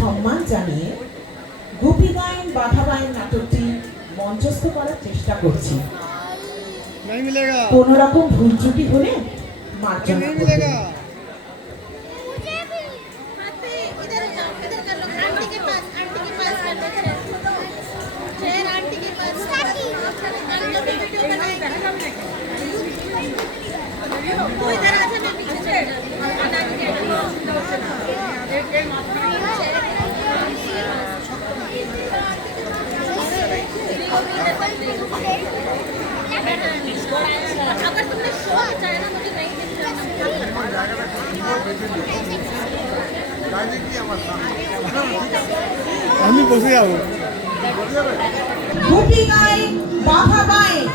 সম্মান জানিয়ে গোপী গায়েন বাধা বায়েন নাটকটি মঞ্চস্থ করার চেষ্টা করছি। কোনো রকম ভুল ত্রুটি হলে মার্জনা করবেন। আমি বসে যাবো। গোপী গায়েন বাধা বায়েন।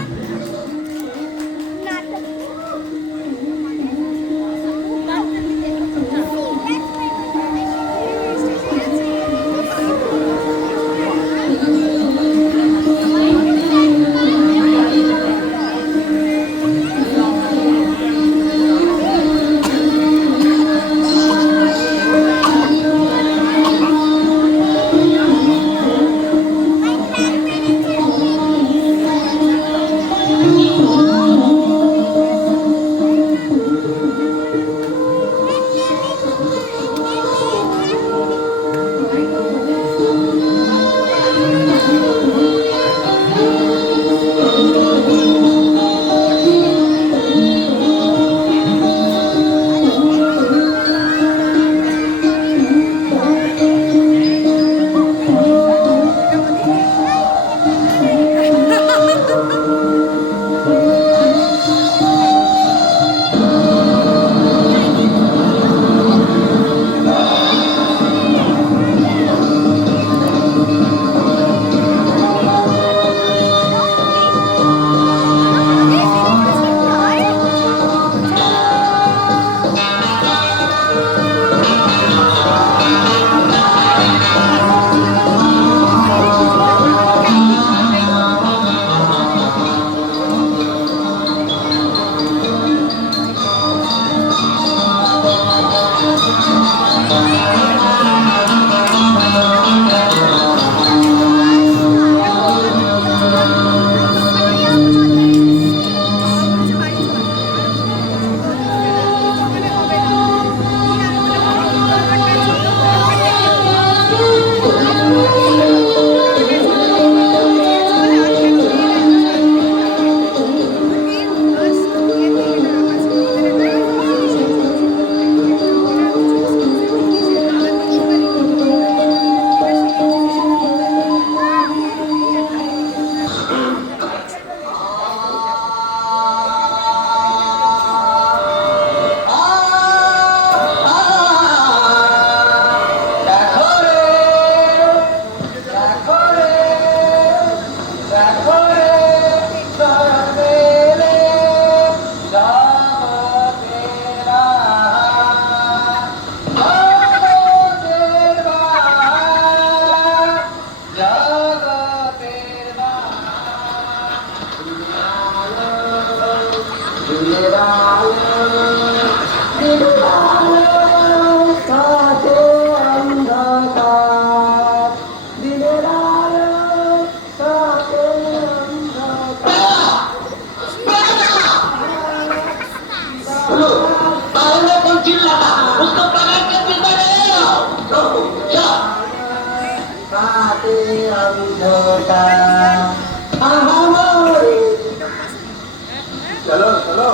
चलो चलो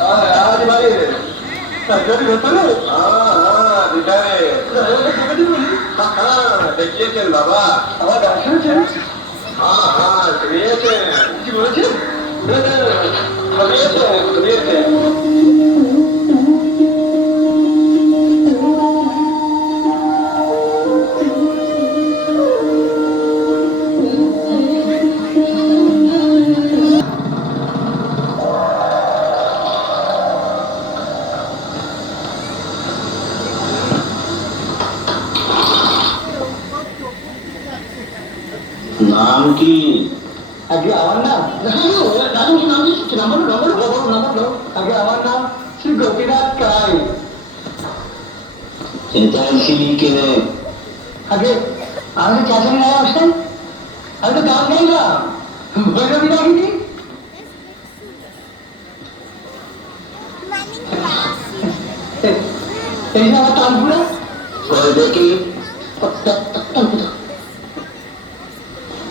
आज भाई सरकारी होता ना हाँ बिचारे देखिए चल बाबा আমার ডাক্তার আছে हाँ हाँ শুনিয়েছে কি বলেছে শুনিয়েছে নাম কি আগে আমার নাম দাদু কি নাম দিয়েছে নাম আগে আমার নাম শ্রী গোপীনাথ কাই এটা ছিলি কেনে আগে আমাদের চাচারি নাই আসেন আমি তো গান গাইলাম ভৈরবী রাগিনি এই যে আমার তালপুরা করে দেখি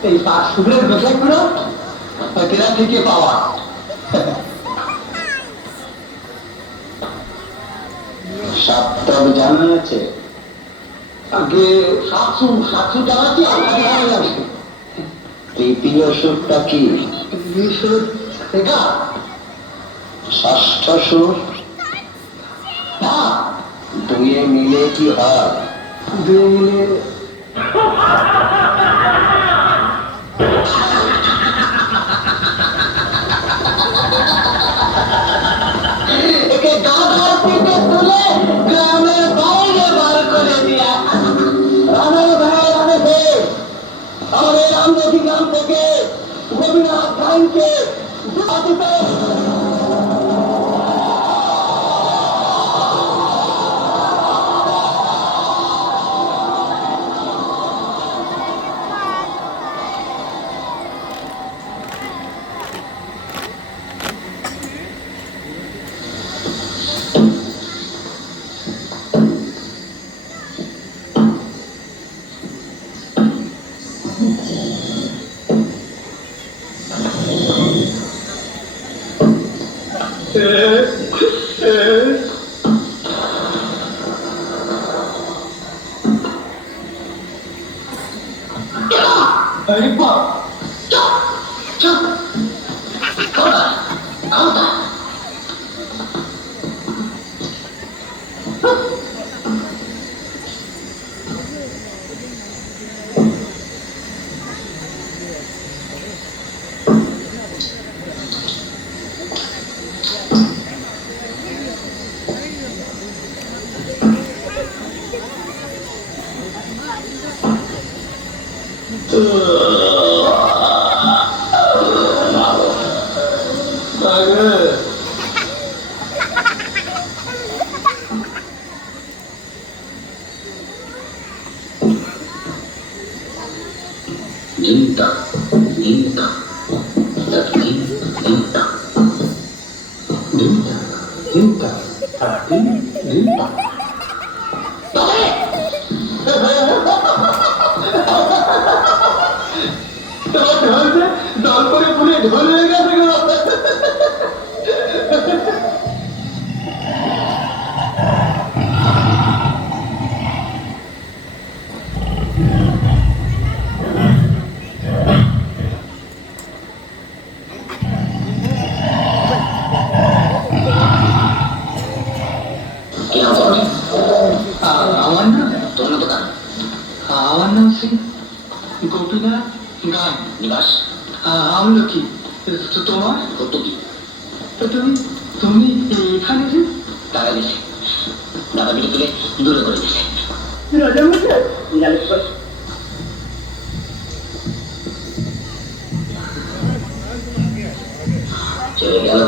এই পাঁচ শুভ্রের বেশাইগুলো তেরা থেকে পাওয়া সাতটার জানা আছে আগে সাতশো জানাচ্ছি আমাকে ভালো লাগছে তৃতীয় সুরটা কি এটা ষষ্ঠ সুর না দুয়ে মিলে কি হয় দুয়ে মিলে একে গাধার পিঠে তুলে গ্রামের বাইরে বার করে দিয়া রামের ভাই রামে আমাদের রামনদী গ্রাম থেকে গোপীনাথ গাইনকে দিতে Ninta, ninta, tatin, ninta, ninta, ninta, tatin, ninta. দল করে পুরে ঢোল হয়ে গেছে আমার নাম তোমার দোকান আমার নাম হচ্ছে গোপীনাথ গান নিবাস আমলকি তোমার কত কি তুমি তুমি এখানে যে টাকা দিছে দাদা বিটি তুলে দূরে করে দিছে রাজা মশাই চলে গেল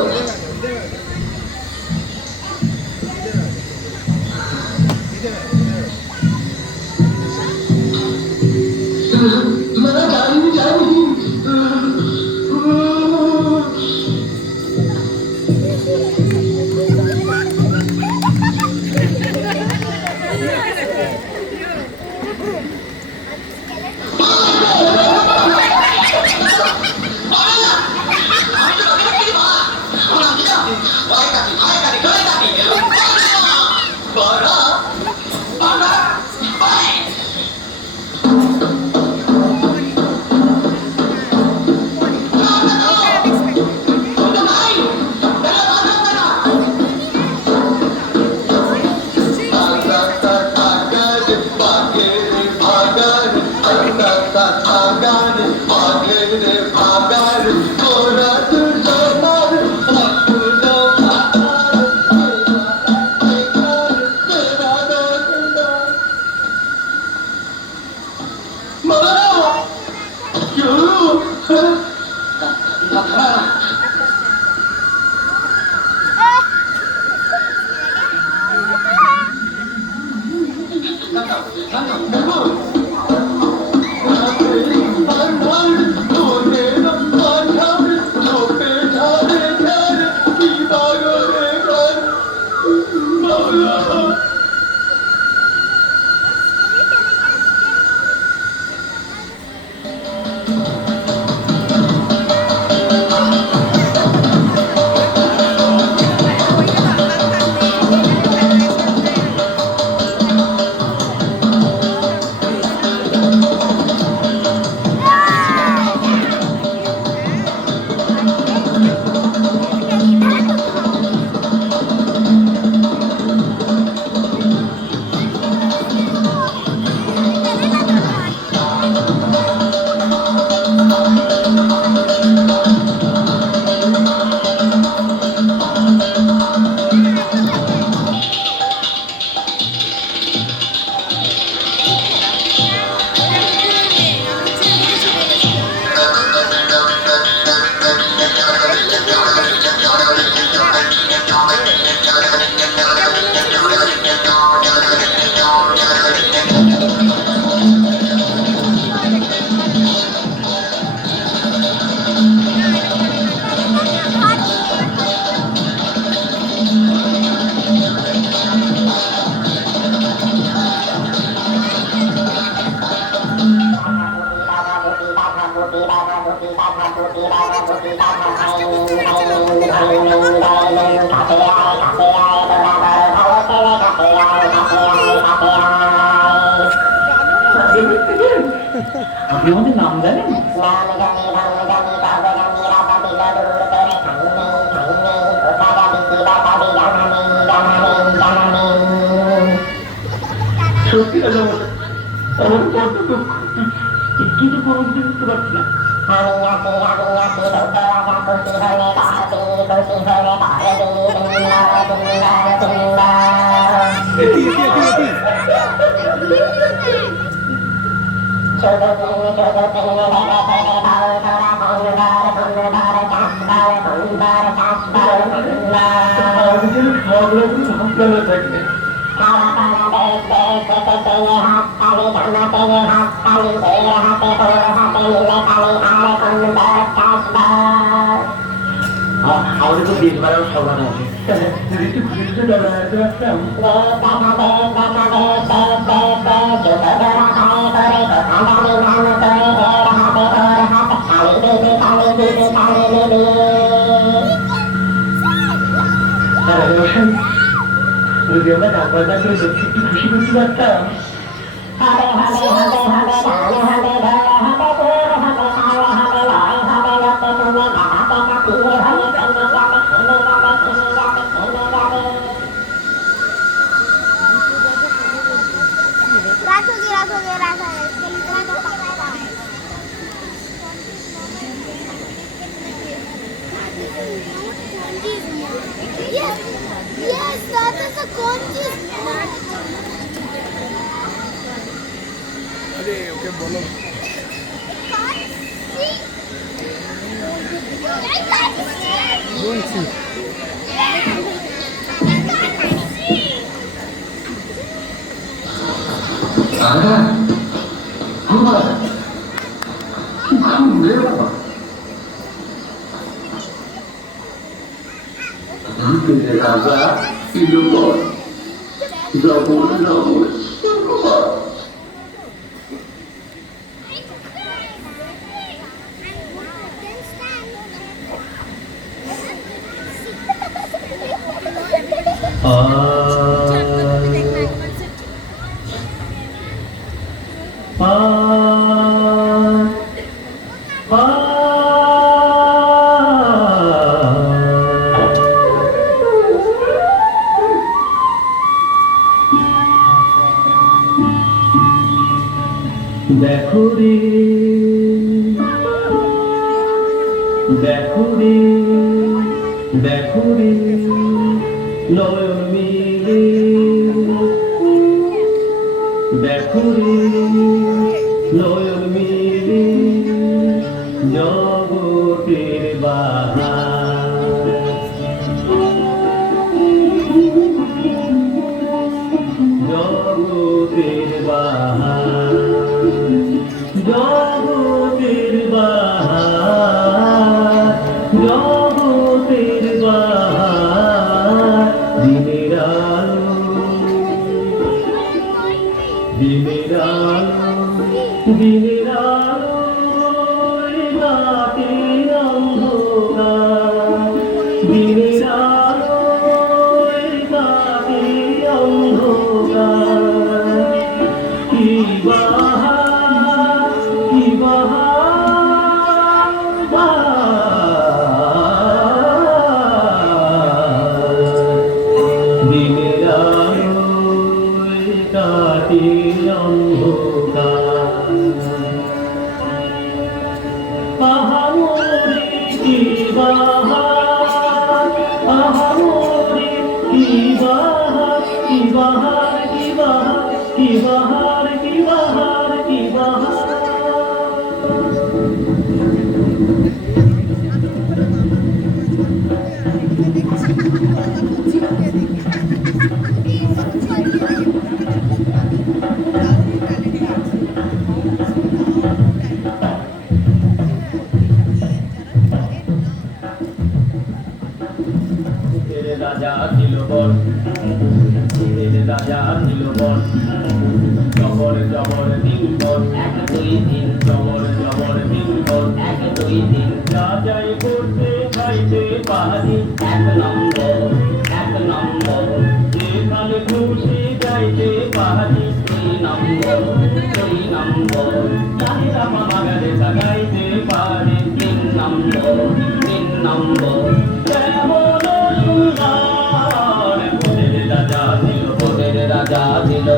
আপনি আমাদের নাম জানেন? সত্যি কথা বলো, আমার কত দুঃখ, কিন্তু কোনো কিছু বুঝতে পারছি না। আমাদের তো দেশ বাড়ার সবার আছে, যদি একটু খুশি খুশি বেড়াতে আসতাম। যদি আমরা গান বাজনা করে দেখতে একটু খুশি খুশি পারতাম। Yes, yes, that is a gorgeous one. अरे ओके बोलो Can't see. I can't see. don't see I can't see. Raja Indopor Zabur দেখো রে দেখো রে দেখো রে নয়ন মিলে দেখো রে নয়ন মিলে জগতের বাহার জগতের দিনের আলো দিনের আলো রাতে অন্ধকার দিনের আলো রাতে অন্ধকার কি বাহার কি বাহার দিনের আলো কাটে অন্ধকার আহামরি কি বাহার আহামরি কি বাহার কি বাহার কি বাহার কি বাহার কি বাহার কি বাহার রাজা ছিল বল রাজা ছিল বল জবর জবর দিন পর এক দুই দিন জবর জবর দিন পর এক দুই দিন রাজাই করতে খাইতে পারি এক নম্বর যেখানে খুশি যাইতে পারি দুই নম্বর চাহিদা মামা গেলে গাইতে পারি তিন নম্বর রাজা দিল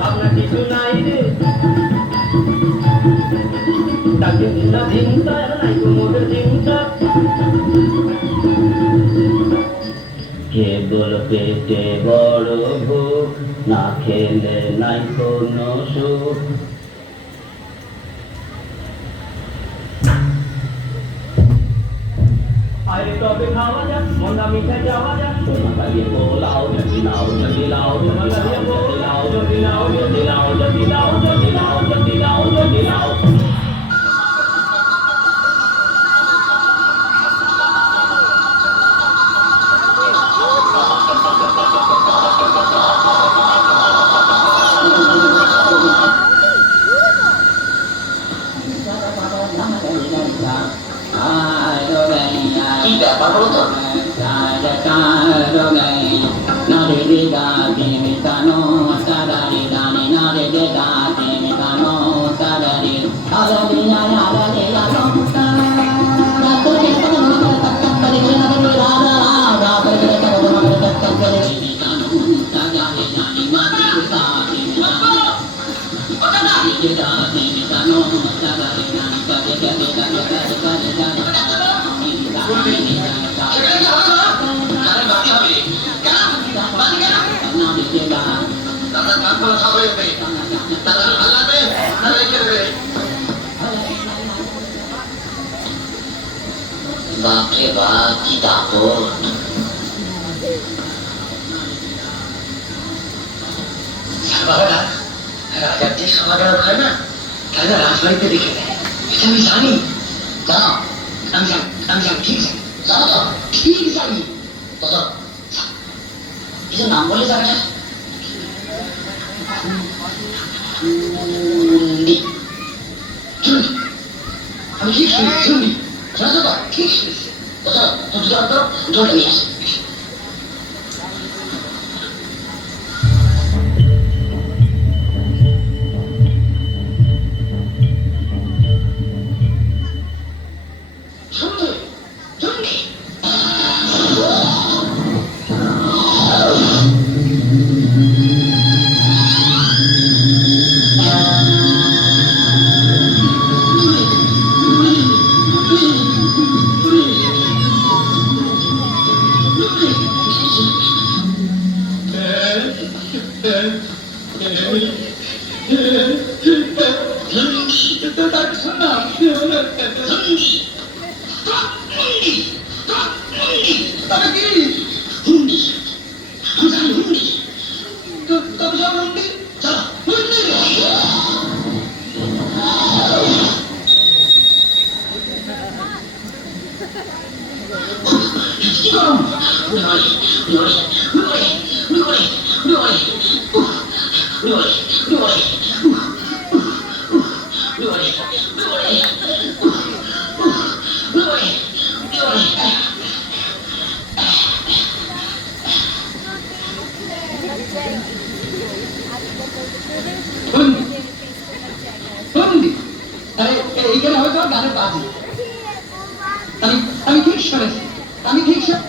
ভাবনা কিছু নাই রে তাকে চিন্তা চিন্তা নাই কোনো চিন্তা কেবল পেটে বড় ভোগ না খেলে নাই কোনো সুখ আরে তবে খাওয়া যাক মন্দা মিঠা যাওয়া যাক তাকে পোলাও যদি লাও যদি লাও যদি লাও যদি লাও যদি লাও যদি লাও যদি লাও যদি লাও যদি লাও কি ব্যাপার বলো তো বাপরে বাপ কি দাপট বাবারা রাজার যে সমাধান হয় না তারা রাজবাড়িতে দেখে দেয় এটা আমি জানি জানো আমি জানি ঠিক জানি জানো তো ঠিক জানি কত কিছু নাম বলে জানা আমি ঠিক শুনি জানো তো ঠিক শুনেছি তুমি তো জলটা নিয়ে আসো এইখানে হয়তো গানের বাজি আমি ঠিক শুনেছি আমি ঠিক শুনি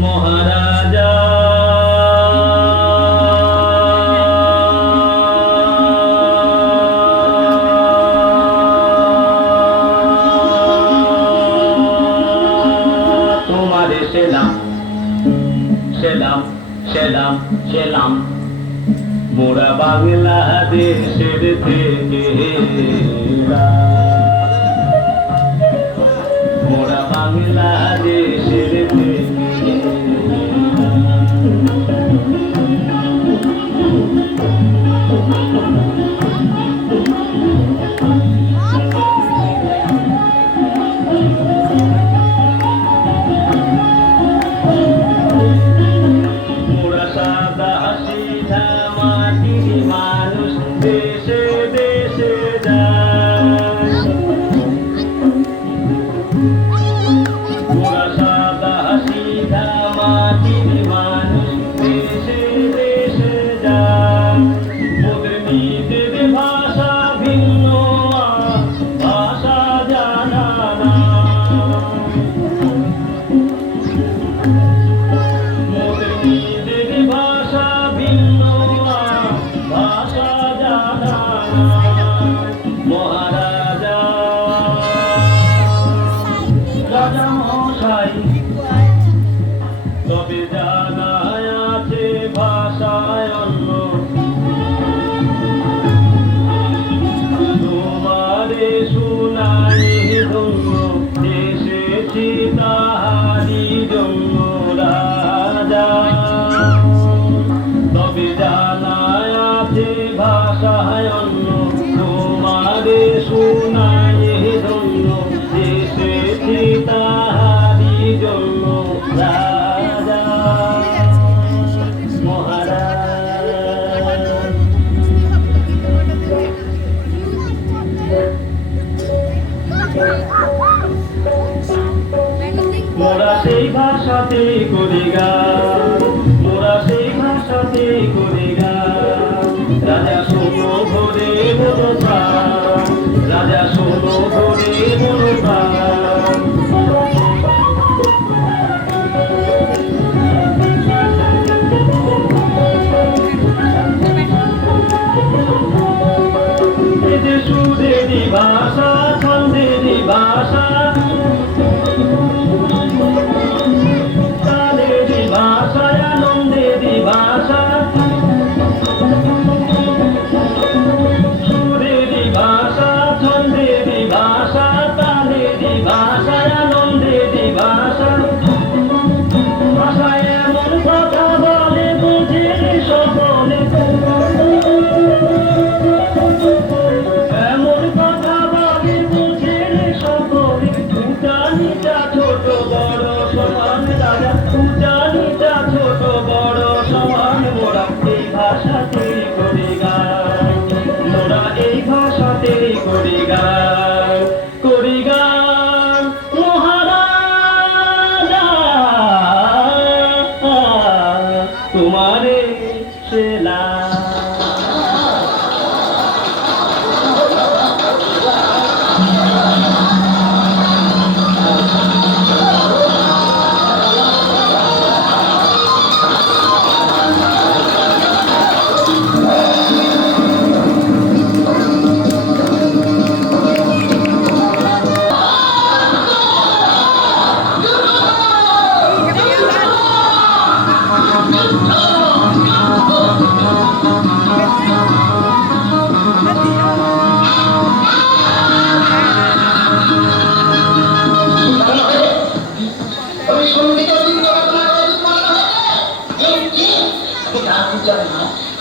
মহারাজা তোমারে সেলাম সেলাম সেলাম সেলাম মোরা বাংলাদেশের থেকে মোরা বাংলাদেশের থেকে মোরা সাদা সিধা মাটির মানুষ দেশে ভাষা ছন্দেরই ভাষা তালেরই ভাষায় আনন্দেরই ভাষা সুরেরই ভাষা ছন্দেরই ভাষা তালেরই ভাষায় আনন্দেরই ভাষা ভাষায় এমন কথা বলে বুঝে সকলে এমন কথা বলে বুঝে সকলে উঁচা নিচা ছোট বড় সমান রাজা উঁচা নিচা ছোট বড় সমান মোরা এই ভাষাতেই করি গান মোরা এই ভাষাতেই করি গান মহারাজা তোমারে সেলা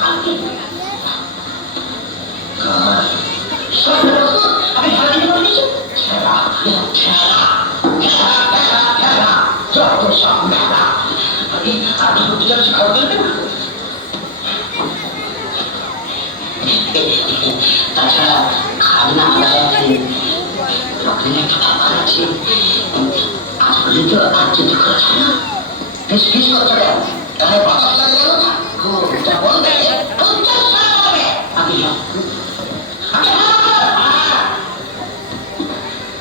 আমি সঙ্গীত আমি হাজির করেছি যত সব মেলা আমি আজ বুঝলাম শিখাও দেবে না তাছাড়া খাজনা আদায় আছে যখন একটা ব্যাপার আছে আসলে তো আর কিছু করছে না ফিস ফিস করতে দেয় তাহলে বাতাস লাগে গেল না যা বলবে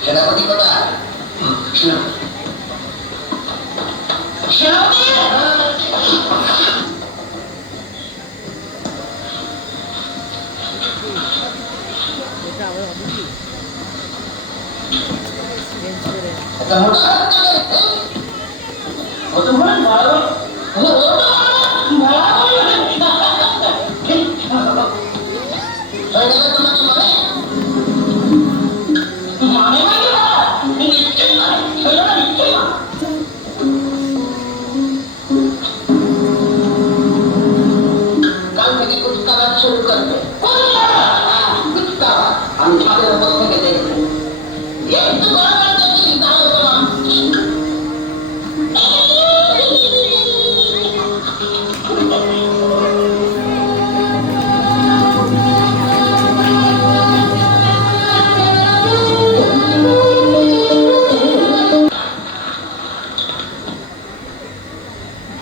সেনাপতি কোথায় কাল থেকে কুচকাবার শুরু করবে আমি ছাদের উপর থেকে দেখবো একটু গরম দেখছি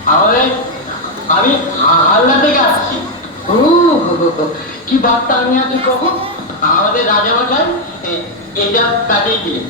তাহলে আমি হালদা থেকে আসছি কি বার্তা আমি আছি কখন আমাদের রাজামশাই এটা কাটিয়ে দিলেন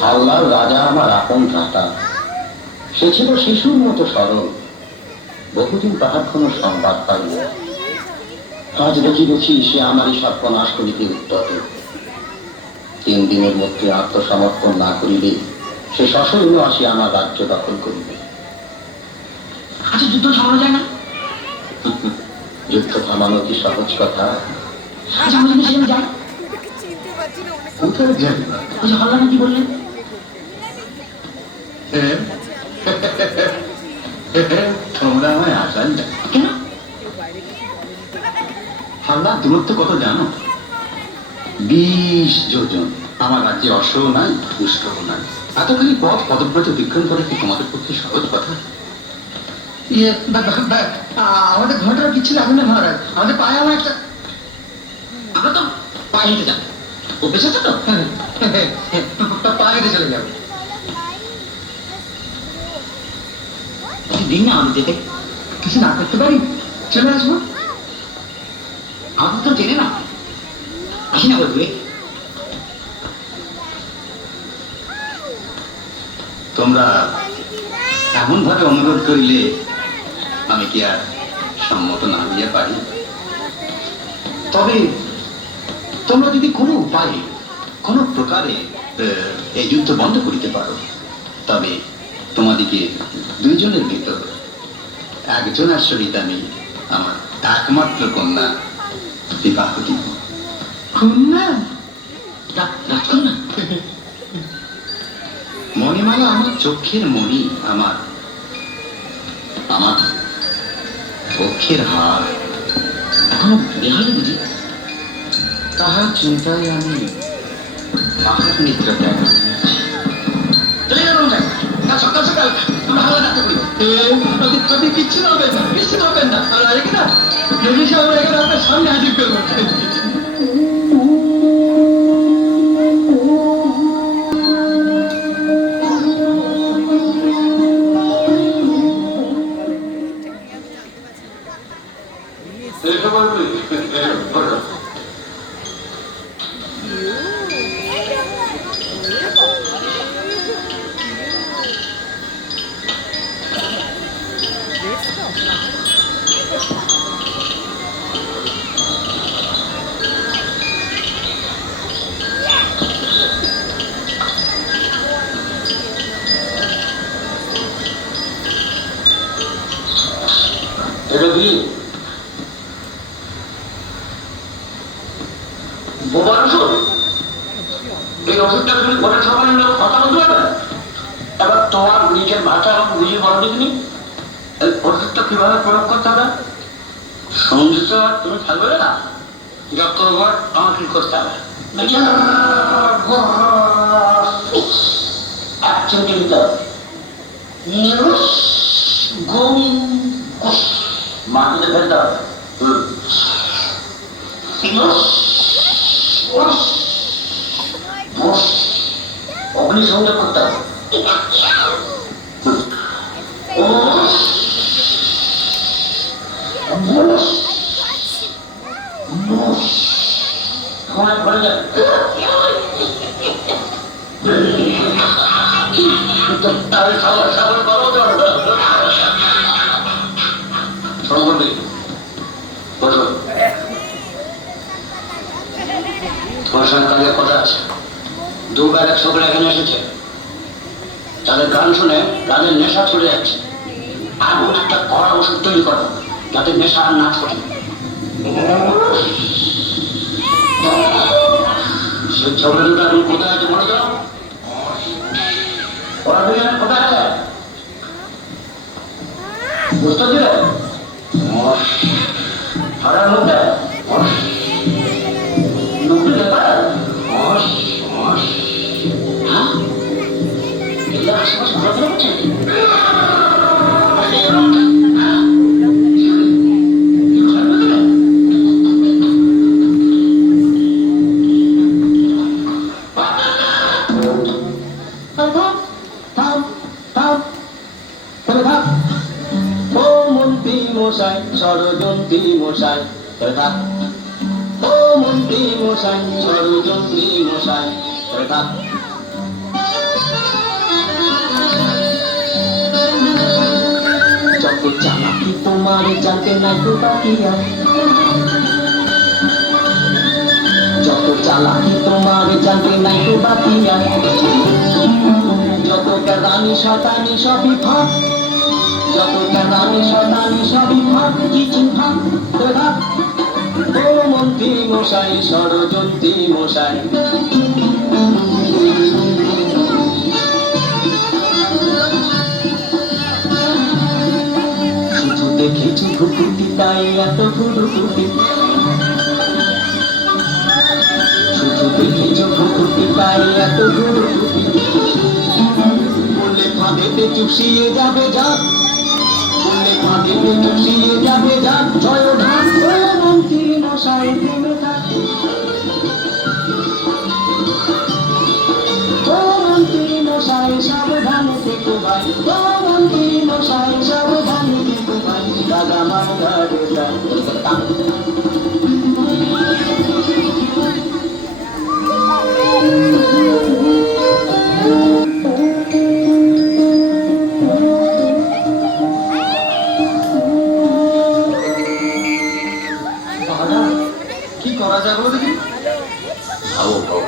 হাওলার রাজা আমার আপন ভ্রাতা সে ছিল শিশুর মতো সরল বহুদিন তাহার কোনো সংবাদ পাইল আজ দেখিতেছি সে আমারই সর্বনাশ করিতে উদ্যত 3 দিনের মধ্যে আত্মসমর্পণ না করিলে সে সশৈন্য আসি আমার রাজ্য দখল করিবে আচ্ছা যুদ্ধ থামানো যায় না যুদ্ধ থামানো কি সহজ কথা আচ্ছা আমি সেখানে যাই কোথায় যাই ওই যে হাল্লা কি বললেন তোমরা আমায় আসান কেন হাল্লার দূরত্ব কত জানো 20 যোজন আমার রাজ্যে অশ্ব নাই পুষ্কর নাই এতখানি পথ পদব্রত বিক্রম করে কি তোমাদের পক্ষে সহজ কথা ইয়ে আমাদের ঘরটার কিছু লাগবে না মহারাজ, আমাদের পায়ে আমার একটা, আমরা তো পায়ে হেঁটে যাবো, অভ্যেস আছে তো, পায়ে হেঁটে চলে যাবো। দিন না আমি দেখে কিছু না করতে পারি, চলে আসবো। আমাদের তো জেনে না, আসি না বলবে। তোমরা এমন ভাবে অনুরোধ করিলে আমি কি আর সম্মত না হইয়া পারি? তবে তোমরা যদি কোনো উপায়ে কোনো প্রকারে এই যুদ্ধ বন্ধ করিতে পারো, তবে তোমাদিকে দুইজনের ভিতর একজনের সহিত আমি আমার একমাত্র কন্যা বিবাহ দিব। কন্যা? রাজকন্যা? মণিমালা আমার চোখের মণি, আমার আমার পক্ষের হার এখনো বেহালে বুঝি, তাহার চিন্তায় আমি আহার নিদ্রা ত্যাগ করেছি। সকাল সকাল ভালো রাখতে করি, কিচ্ছু হবে না, কিচ্ছু হবে না। আমরা এখানে আপনার সামনে হাজির করবো। এটা কি বোবার ওষুধ? এই ওষুধটা তুমি গোটা সবার লোক কথা বলতে পারবে? এবার তোমার নিজের ভাষা বুঝিয়ে বলো দেখিনি এই ওষুধটা কিভাবে প্রয়োগ করতে হবে। সংযুক্ত তুমি থাকবে না, যত আমাকে করতে হবে। 1 সেন্টিমিটার মাটিতে ফেলতে হবে, অগ্নিসংযোগ করতে হবে। ভরে যাবে তোমার সঙ্গে কাজের কথা আছে। দুবার 100 করে এখানে এসেছে, তাদের গান শুনে তাদের নেশা চলে যাচ্ছে। এমন একটা কড়া ওষুধ তৈরি করো যাতে নেশা আর না ছড়ে। সেই ঝগড়া দুটো এখন কোথায় আছে মনে করো? ওরা দুজনে কোথায় আছে বুঝতে দিলে? ছড়ার মধ্যে আশেপাশে ঘোরাফেরা করছে। মশাই ষড়যন্ত্রী মশাই, ও মন্ত্রী মশাই ষড়যন্ত্রী মশাই, যত চালাকি তোমার জানতে নাই তো বাকি আছে, যত চালাকি তোমার জানতে নাই তো বাকি আছে, যত কেদানি শতানি সবই ভাগ, যত কেদানি শতানি সবই ভাগ, কিছু ভাগ ও মন্ত্রী মশাই ষড়যন্ত্রী মশাই। শুধু দেখেছি ঘুকুটি তাই এত ঘুরুকুটি, শুধু দেখেছি ঘুকুটি তাই এত ঘুরুকুটি, বললে ফাঁদেতে চুষিয়ে যাবে যা, বললে মাটিতে মিশিয়ে যাবে যাক জয় ধান ও মন্ত্রী মশাই থেমে থাক ও মন্ত্রী মশাই সাবধানে থেকো ভাই ও মন্ত্রী মশাই সাবধানে থেকো ভাই দাদা মাথা দেতা কি করা যায় বলো দেখি খাও খাও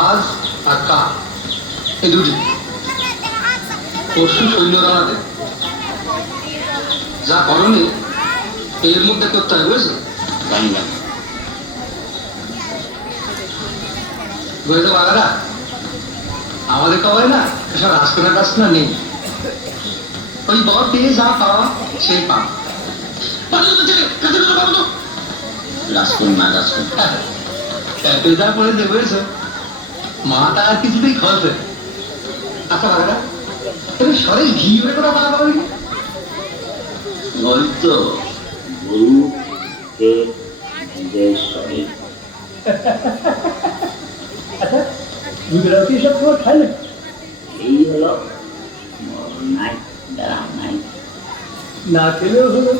আজ আর কাল এই দুটি পরশু সৈন্য রানাতে যা করণে এর মধ্যে করতে হয় বুঝেছো জানি না বুঝতে পারা আমাদের কবে না এসব রাজকোনা টাজকোনা নেই ওই বর পেয়ে যা পাওয়া সেই পাওয়া রাজকন্যা রাজকন্যা পেজা করে দেবো এসো মাটা আর কিছুতেই খাওয়াতে আচ্ছা বাবা তুমি সরে ঘি হয়ে কথা বলা পারবি নয়তো গরু শরীর আচ্ছা দুধরাও কি সব তোমার খায় না এই হলো নাই দাঁড়া নাই না খেলেও হলো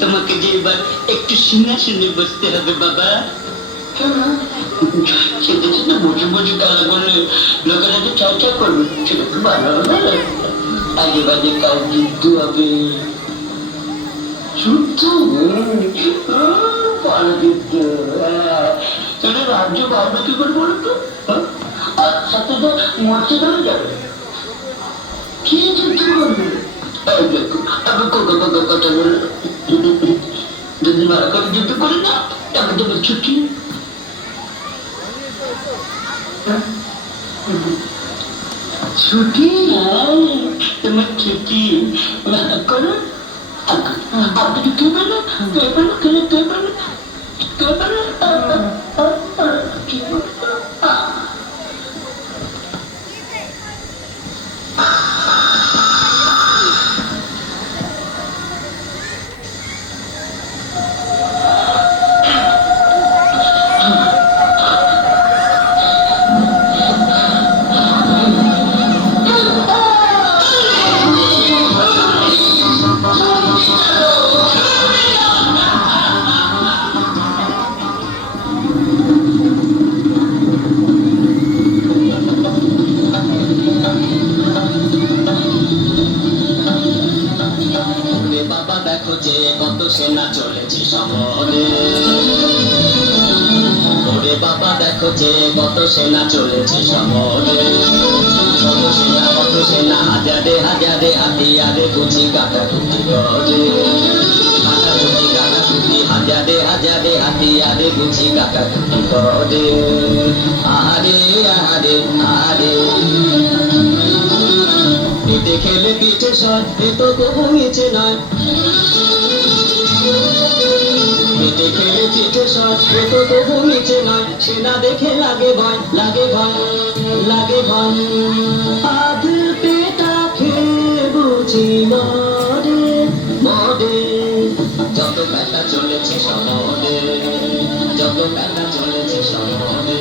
তোমাকে যে এবার একটু সিংহাসনে বসতে হবে বাবা সেটা তো বসে বসে খেলা করলে লোকেরা তো চর্চা করবে, সেটা তো ভালো হবে। আগে বাজে কাজ যুদ্ধ হবে, যুদ্ধ ভালো যুদ্ধ। তাহলে রাজ্য বাড়বে কি করে বলো তো? সাথে তো মরতে ধরে যাবে, কি যুদ্ধ করবে? আমি কথা বললো যদি মারা করে যুদ্ধ করে না, তাকে তোমার ছুটি। ছুটি তোমার ছুটি করো। আপনি কে বলো কে বলো কে কে বলো কে বলো সেনা চলেছে সমরে, ওরে বাবা দেখো যে কত সেনা চলেছে সমরে। কত সেনা হাজারে হাজারে হাতিয়ারে বুঝি কাটাকুটি করে, কাটাকুটি কাটাকুটি হাজারে হাজারে হাতিয়ারে বুঝি কাটাকুটি করে। আহারে আহারে আহারে, পেটে খেলে পিঠে সয়, এ তো তবু নিচে নয়। পেটে খেলে পিঠে সয়, এ তো তবু নিচে নয়। সেনা দেখে লাগে ভয়, লাগে ভয়, লাগে ভয়। আধ পেটা খেয়ে বুঝি মরে মরে, যত ব্যথা চলেছে সমরে, যত ব্যথা চলেছে সমরে।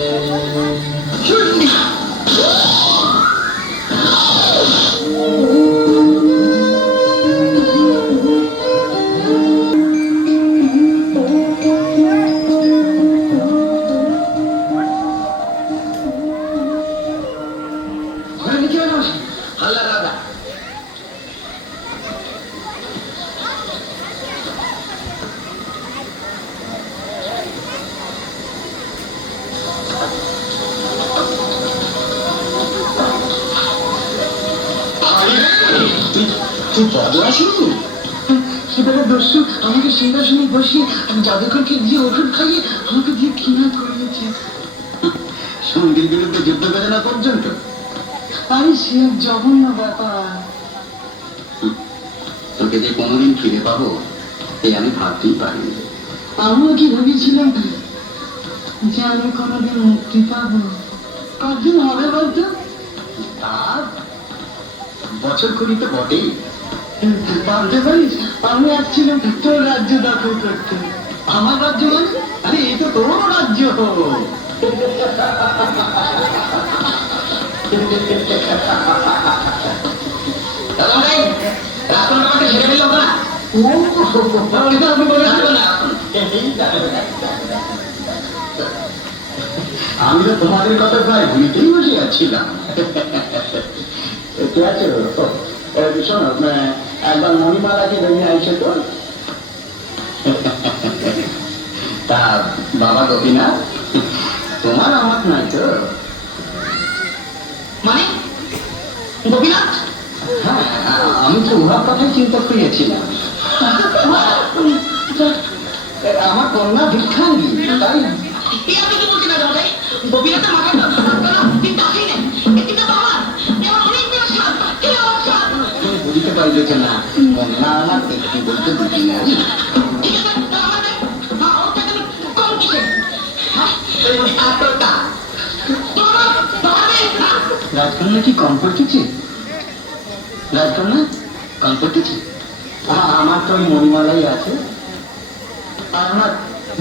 তুই বদলা শুরু সেবেলা দস্যু আমাকে সিংহাসনে বসিয়ে জাদুকরকে দিয়ে ওষুধ খাইয়ে আমাকে দিয়ে কিনা করিয়েছে সন্ধির বিরুদ্ধে যুদ্ধ করে না পর্যন্ত। আরে সে এক জঘন্য ব্যাপার। তোকে যে কোনোদিন ফিরে পাবো এই আমি ভাবতেই পারিনি। আমিও কি ভেবেছিলাম যে আমি কোনোদিন মুক্তি পাবো। কতদিন হবে বলতো? তার বছর কুড়ি তো বটেই। ভাবতে পারিস আমি আসছিলাম তোর রাজ্য দখল করতে। আমার রাজ্য মানে? আরে এই তো তোর রাজ্য। আমি তো তোমাদের কথা প্রায় ভুলতেই বসে যাচ্ছিলাম। ঠিক আছে শোনো, একবার মণিমালাকে ভেঙে আইসে তো। তা বাবা গোপীনাথ, তোমার আমার নাই তো? মানে গোপীনাথ? হ্যাঁ, আমি তো উহার কথাই চিন্তা করিয়েছিলাম। আমার কন্যা ভিক্ষাঙ্গী, তাই গোপীনাথের মাথায় বুঝতে পারবে না কন্যা আমার একটি বলতে বুঝি না। রাজকন্যা কি কম পড়তেছে? রাজকন্যা কম পড়তেছে? আমার তো ওই মণিমালাই আছে। আর আমার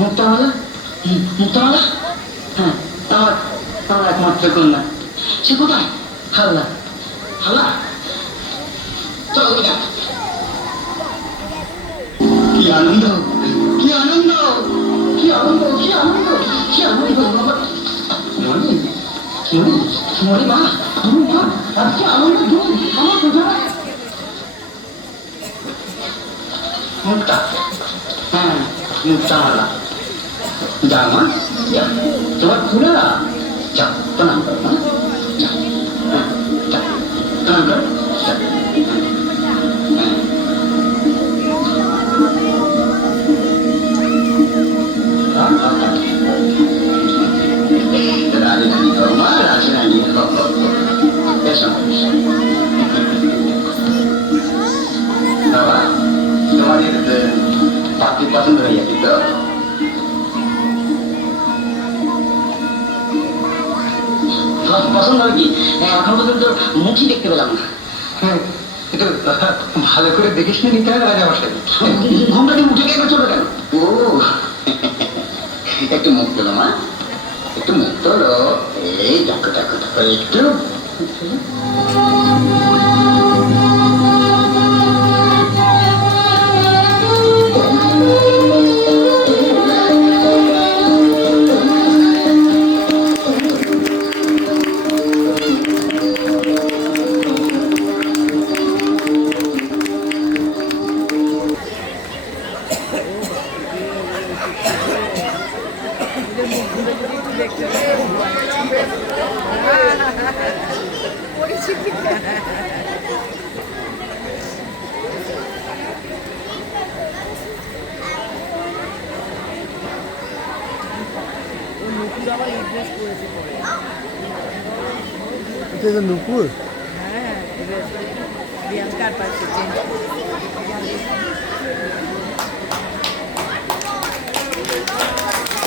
মুক্তামালা, মুক্তামালা হ্যাঁ আমার আমার একমাত্র কন্যা। সে কোথায়? হাল্লা হাল্লা। চলো কি আনন্দ, কি আনন্দ। কি আনন্দ কি আনন্দ কি আনন্দ আমার মনি মনি মনি মা তুমি মা আর কি আনন্দ তুমি আমার পূজা মুক্তা হ্যাঁ মুক্তা মালা যা মা যা তোমার খুলে যা প্রণাম করো মা যা হ্যাঁ যা প্রণাম করো যা রাজধানী হোক মা রাজধানী হোক এসো বাবা তোমাদের পাত্রী পছন্দ হয়ে গেছে তো পছন্দ হয় কি এখন পর্যন্ত মুখই দেখতে পেলাম না একটু ভালো করে দেখিস না নিতে হবে রাজা মশাই ঘুমটা দিয়ে উঠে গেলে চলবে কেন ও একটু মুখ তোলো মা একটু মুখ তোলো এই দেখো দেখো দেখো একটু এটা তো নুপুর হ্যাঁ প্রিয়াঙ্কার পাশে চেঞ্জ